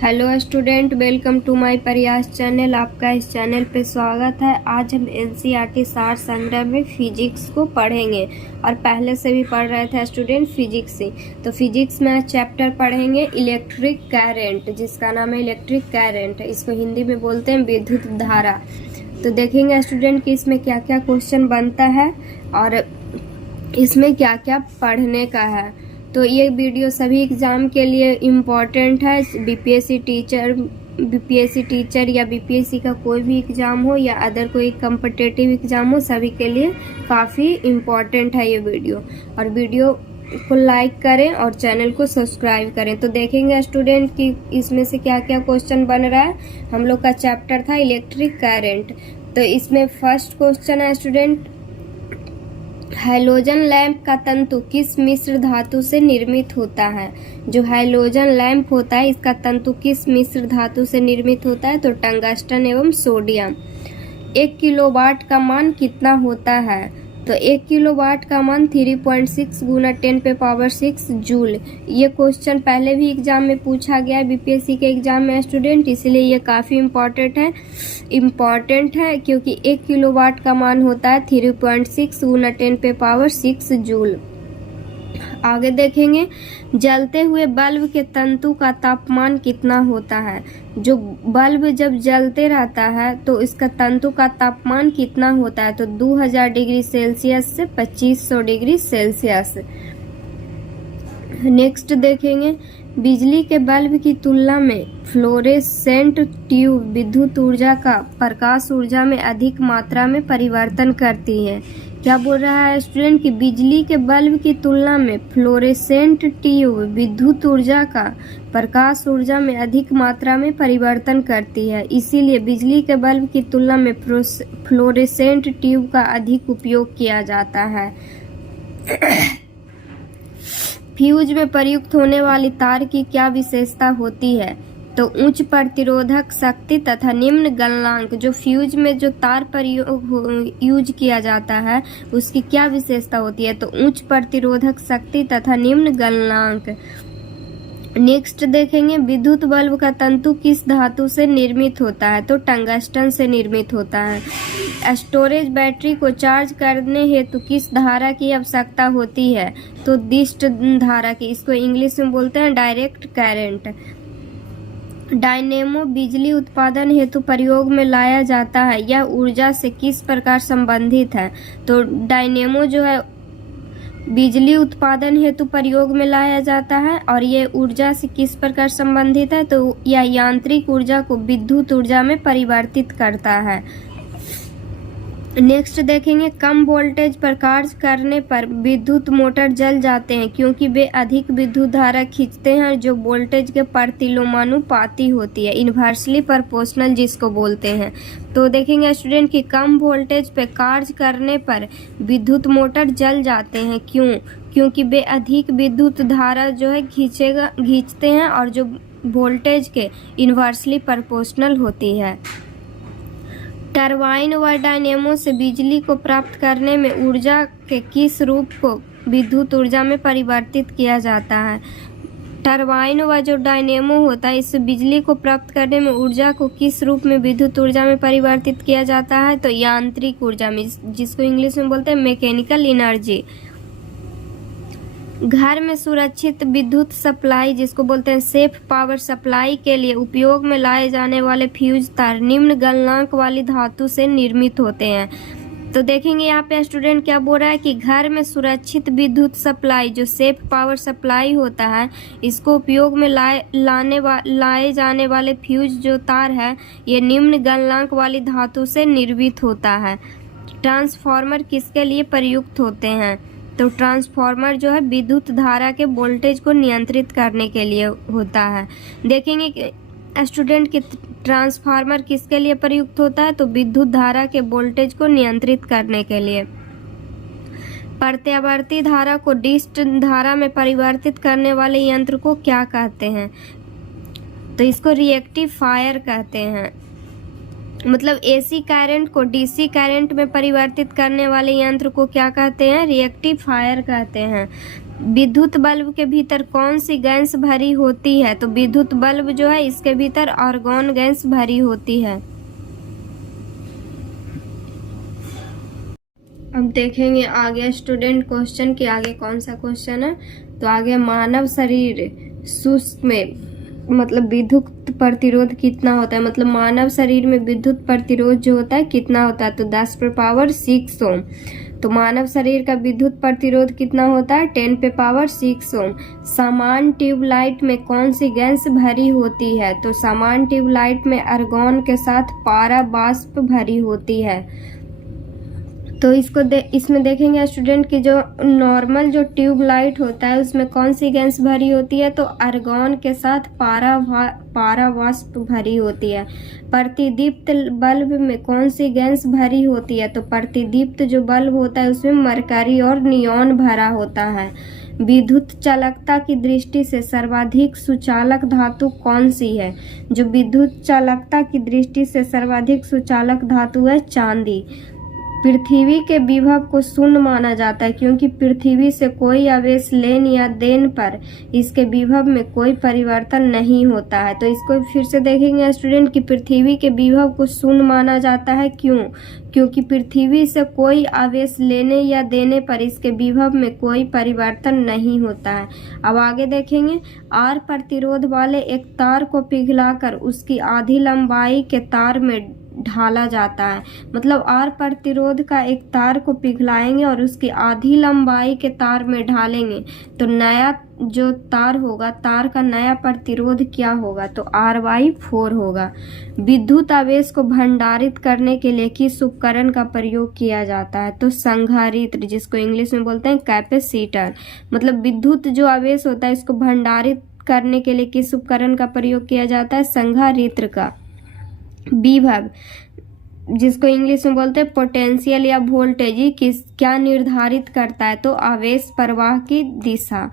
Hello student, welcome to my Prayas channel. आपका इस channel पे स्वागत है। आज हम एनसीईआरटी सार संग्रह में फिजिक्स को पढ़ेंगे और पहले से भी पढ़ रहे थे स्टूडेंट फिजिक्स से। तो फिजिक्स में आज चैप्टर पढ़ेंगे इलेक्ट्रिक करंट, जिसका नाम है इलेक्ट्रिक करंट। इसको हिंदी में बोलते हैं विद्युत धारा। तो देखेंगे स्टूडेंट कि इसमें क्या क्या क्वेश्चन बनता है और इसमें क्या क्या पढ़ने का है। तो ये वीडियो सभी एग्ज़ाम के लिए इम्पॉर्टेंट है। बीपीएससी टीचर या बीपीएससी का कोई भी एग्ज़ाम हो या अदर कोई कम्पिटिटिव एग्ज़ाम हो, सभी के लिए काफ़ी इम्पॉर्टेंट है ये वीडियो। और वीडियो को लाइक करें और चैनल को सब्सक्राइब करें। तो देखेंगे स्टूडेंट कि इसमें से क्या क्या क्वेश्चन बन रहा है। हम लोग का चैप्टर था इलेक्ट्रिक करंट। तो इसमें फर्स्ट क्वेश्चन है स्टूडेंट, हैलोजन लैंप का तंतु किस मिश्र धातु से निर्मित होता है। जो हैलोजन लैंप होता है इसका तंतु किस मिश्र धातु से निर्मित होता है। तो टंगस्टन एवं सोडियम। 1 किलोवाट का मान कितना होता है। तो 1 किलोवाट का मान 3.6 गुना 10⁻⁶ जूल। ये क्वेश्चन पहले भी एग्जाम में पूछा गया है बीपीएससी के एग्जाम में स्टूडेंट, इसलिए ये काफ़ी इम्पॉर्टेंट है क्योंकि 1 किलोवाट का मान होता है 3.6 गुना 10⁻⁶ जूल। आगे देखेंगे, जलते हुए बल्ब के तंतु का तापमान कितना होता है। जो बल्ब जब जलते रहता है तो इसका तंतु का तापमान कितना होता है। तो 2000 डिग्री सेल्सियस से 2500 डिग्री सेल्सियस। नेक्स्ट देखेंगे, बिजली के बल्ब की तुलना में फ्लोरेसेंट ट्यूब विद्युत ऊर्जा का प्रकाश ऊर्जा में अधिक मात्रा में परिवर्तन करती है। क्या बोल रहा है स्टूडेंट कि बिजली के बल्ब की तुलना में फ्लोरेसेंट ट्यूब विद्युत ऊर्जा का प्रकाश ऊर्जा में अधिक मात्रा में परिवर्तन करती है, इसीलिए बिजली के बल्ब की तुलना में फ्लोरेसेंट ट्यूब का अधिक उपयोग किया जाता है। फ्यूज में प्रयुक्त होने वाली तार की क्या विशेषता होती है। तो उच्च प्रतिरोधक शक्ति तथा निम्न गलनांक। जो फ्यूज में जो तार यूज किया जाता है उसकी क्या विशेषता होती है। तो उच्च प्रतिरोधक शक्ति तथा निम्न गलनांक। नेक्स्ट देखेंगे, विद्युत बल्ब का तंतु किस धातु से निर्मित होता है। तो टंगस्टन से निर्मित होता है। स्टोरेज बैटरी को चार्ज करने हेतु किस धारा की आवश्यकता होती है। तो दिष्ट धारा की। इसको इंग्लिश में बोलते हैं डायरेक्ट करंट। डायनेमो बिजली उत्पादन हेतु प्रयोग में लाया जाता है, यह ऊर्जा से किस प्रकार संबंधित है। तो डायनेमो जो है बिजली उत्पादन हेतु प्रयोग में लाया जाता है और ये ऊर्जा से किस प्रकार संबंधित है। तो यह यांत्रिक ऊर्जा को विद्युत ऊर्जा में परिवर्तित करता है। नेक्स्ट देखेंगे, कम वोल्टेज पर कार्य करने पर विद्युत मोटर जल जाते हैं क्योंकि वे अधिक विद्युत धारा खींचते हैं जो वोल्टेज के प्रतिलोमानुपाती होती है, इन्वर्सली प्रोपोर्शनल जिसको बोलते हैं। तो देखेंगे स्टूडेंट कि कम वोल्टेज पर कार्य करने पर विद्युत मोटर जल जाते हैं। क्यों? क्योंकि वे अधिक विद्युत धारा जो है खींचते हैं और जो वोल्टेज के इन्वर्सली प्रोपोर्शनल होती है। टरबाइन व डायनेमो से बिजली को प्राप्त करने में ऊर्जा के किस रूप को विद्युत ऊर्जा में परिवर्तित किया जाता है। टरबाइन व जो डायनेमो होता है इससे बिजली को प्राप्त करने में ऊर्जा को किस रूप में विद्युत ऊर्जा में परिवर्तित किया जाता है। तो यांत्रिक ऊर्जा में, जिसको इंग्लिश में बोलते हैं मैकेनिकल एनर्जी। घर में सुरक्षित विद्युत सप्लाई, जिसको बोलते हैं सेफ पावर सप्लाई के लिए उपयोग में लाए जाने वाले फ्यूज तार निम्न गलनांक वाली धातु से निर्मित होते हैं। तो देखेंगे यहाँ पे स्टूडेंट क्या बोल रहा है कि घर में सुरक्षित विद्युत सप्लाई जो सेफ पावर सप्लाई होता है इसको उपयोग में लाए जाने वाले फ्यूज जो तार है ये निम्न गलनांक वाली धातु से निर्मित होता है। ट्रांसफार्मर किसके लिए प्रयुक्त होते हैं। तो ट्रांसफार्मर जो है विद्युत धारा के वोल्टेज को नियंत्रित करने के लिए होता है। देखेंगे कि स्टूडेंट कि ट्रांसफार्मर किसके लिए प्रयुक्त होता है। तो विद्युत धारा के वोल्टेज को नियंत्रित करने के लिए। प्रत्यावर्ती धारा को डिस्ट धारा में परिवर्तित करने वाले यंत्र को क्या कहते हैं। तो इसको रिएक्टिव फायर कहते हैं। मतलब एसी करंट को डीसी करंट में परिवर्तित करने वाले यंत्र को क्या कहते हैं। रिएक्टिव फायर कहते हैं। विद्युत बल्ब के भीतर कौन सी गैस भरी होती है? तो विद्युत बल्ब जो है इसके भीतर आर्गन गैस भरी होती है। अब देखेंगे आगे स्टूडेंट क्वेश्चन के आगे कौन सा क्वेश्चन है। तो आगे मानव शरीर शुष्क में मतलब विद्युत प्रतिरोध कितना होता है, मतलब मानव शरीर में विद्युत प्रतिरोध जो होता है कितना होता है? तो 10⁻6 ओम। तो मानव शरीर का विद्युत प्रतिरोध कितना होता है? 10⁻6 ओम। समान ट्यूबलाइट में कौन सी गैस भरी होती है? तो समान ट्यूबलाइट में आर्गन के साथ पारा वाष्प भरी होती है। तो इसमें देखेंगे स्टूडेंट की जो नॉर्मल जो ट्यूबलाइट होता है उसमें कौन सी गैस भरी होती है? तो आर्गन के साथ पारा वाष्प भरी होती है। प्रतिदीप्त बल्ब में कौन सी गैस भरी होती है? तो प्रतिदीप्त जो बल्ब होता है उसमें मरकरी और नियॉन भरा होता है। विद्युत चालकता की दृष्टि से सर्वाधिक सुचालक धातु कौन सी है? जो विद्युत चालकता की दृष्टि से सर्वाधिक सुचालक धातु है चांदी। पृथ्वी के विभव को शून्य माना जाता है क्योंकि पृथ्वी से कोई आवेश लेने या देने पर इसके विभव में कोई परिवर्तन नहीं होता है। तो इसको फिर से देखेंगे स्टूडेंट कि पृथ्वी के विभव को शून्य माना जाता है। क्यों? क्योंकि पृथ्वी से कोई आवेश लेने या देने पर इसके विभव में कोई परिवर्तन नहीं होता है। अब आगे देखेंगे आर प्रतिरोध वाले एक तार को पिघलाकर उसकी आधी लंबाई के तार में ढाला जाता है। मतलब आर प्रतिरोध का एक तार को पिघलाएंगे और उसकी आधी लंबाई के तार में ढालेंगे तो नया जो तार होगा, तार का नया प्रतिरोध क्या होगा? तो R/4 होगा। विद्युत आवेश को भंडारित करने के लिए किस उपकरण का प्रयोग किया जाता है? तो संधारित्र, जिसको इंग्लिश में बोलते हैं कैपेसिटर। मतलब विद्युत जो आवेश होता है इसको भंडारित करने के लिए किस उपकरण का प्रयोग किया जाता है? संधारित्र का। विभव, जिसको इंग्लिश में बोलते हैं पोटेंशियल या वोल्टेज, क्या निर्धारित करता है? तो आवेश प्रवाह की दिशा।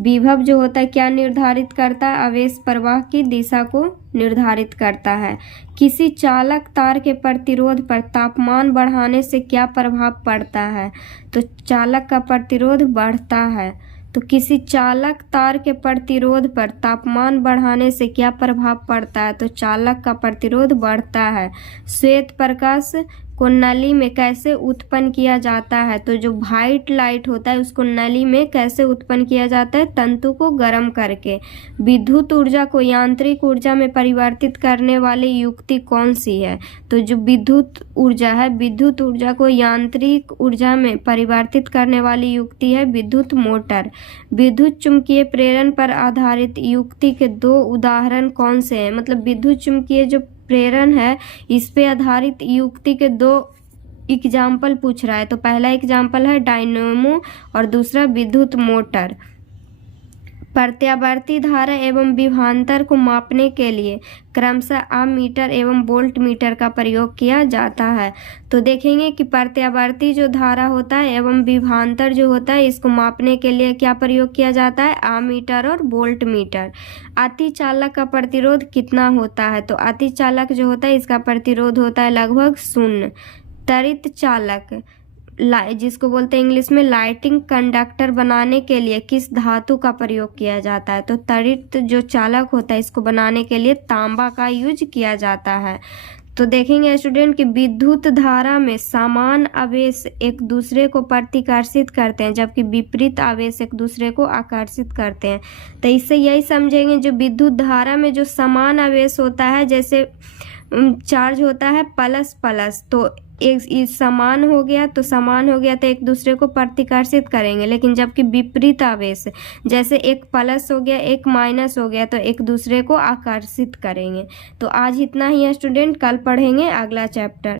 विभव जो होता है क्या निर्धारित करता है? आवेश प्रवाह की दिशा को निर्धारित करता है। किसी चालक तार के प्रतिरोध पर तापमान बढ़ाने से क्या प्रभाव पड़ता है? तो चालक का प्रतिरोध बढ़ता है। तो किसी चालक तार के प्रतिरोध पर तापमान बढ़ाने से क्या प्रभाव पड़ता है? तो चालक का प्रतिरोध बढ़ता है। श्वेत प्रकाश को नली में कैसे उत्पन्न किया जाता है? तो जो व्हाइट लाइट होता है उसको नली में कैसे उत्पन्न किया जाता है? तंतु को गर्म करके। विद्युत ऊर्जा को यांत्रिक ऊर्जा में परिवर्तित करने वाली युक्ति कौन सी है? तो जो विद्युत ऊर्जा है, विद्युत ऊर्जा को यांत्रिक ऊर्जा में परिवर्तित करने वाली युक्ति है विद्युत मोटर। विद्युत चुंबकीय प्रेरण पर आधारित युक्ति के 2 उदाहरण कौन से हैं? मतलब विद्युत चुंबकीय जो प्रेरण है इस पे आधारित युक्ति के 2 एग्जाम्पल पूछ रहा है। तो पहला एग्जाम्पल है डायनेमो और दूसरा विद्युत मोटर। प्रत्यावर्ती धारा एवं विभवांतर को मापने के लिए क्रमशः अमीटर एवं वोल्ट मीटर का प्रयोग किया जाता है। तो देखेंगे कि प्रत्यावर्ती जो धारा होता है एवं विभवांतर जो होता है इसको मापने के लिए क्या प्रयोग किया जाता है? अमीटर और वोल्ट मीटर। अतिचालक का प्रतिरोध कितना होता है? तो अतिचालक जो होता है इसका प्रतिरोध होता है लगभग 0। त्वरित चालक, जिसको बोलते हैं इंग्लिश में लाइटिंग कंडक्टर बनाने के लिए किस धातु का प्रयोग किया जाता है? तो त्वरित जो चालक होता है इसको बनाने के लिए तांबा का यूज किया जाता है। तो देखेंगे स्टूडेंट कि विद्युत धारा में समान आवेश एक दूसरे को प्रतिकर्षित करते हैं जबकि विपरीत आवेश एक दूसरे को आकर्षित करते हैं। तो इससे यही समझेंगे जो विद्युत धारा में जो समान आवेश होता है, जैसे चार्ज होता है प्लस प्लस, तो एक समान हो गया तो एक दूसरे को प्रतिकर्षित करेंगे। लेकिन जबकि विपरीत आवेश जैसे एक प्लस हो गया एक माइनस हो गया तो एक दूसरे को आकर्षित करेंगे। तो आज इतना ही है स्टूडेंट, कल पढ़ेंगे अगला चैप्टर।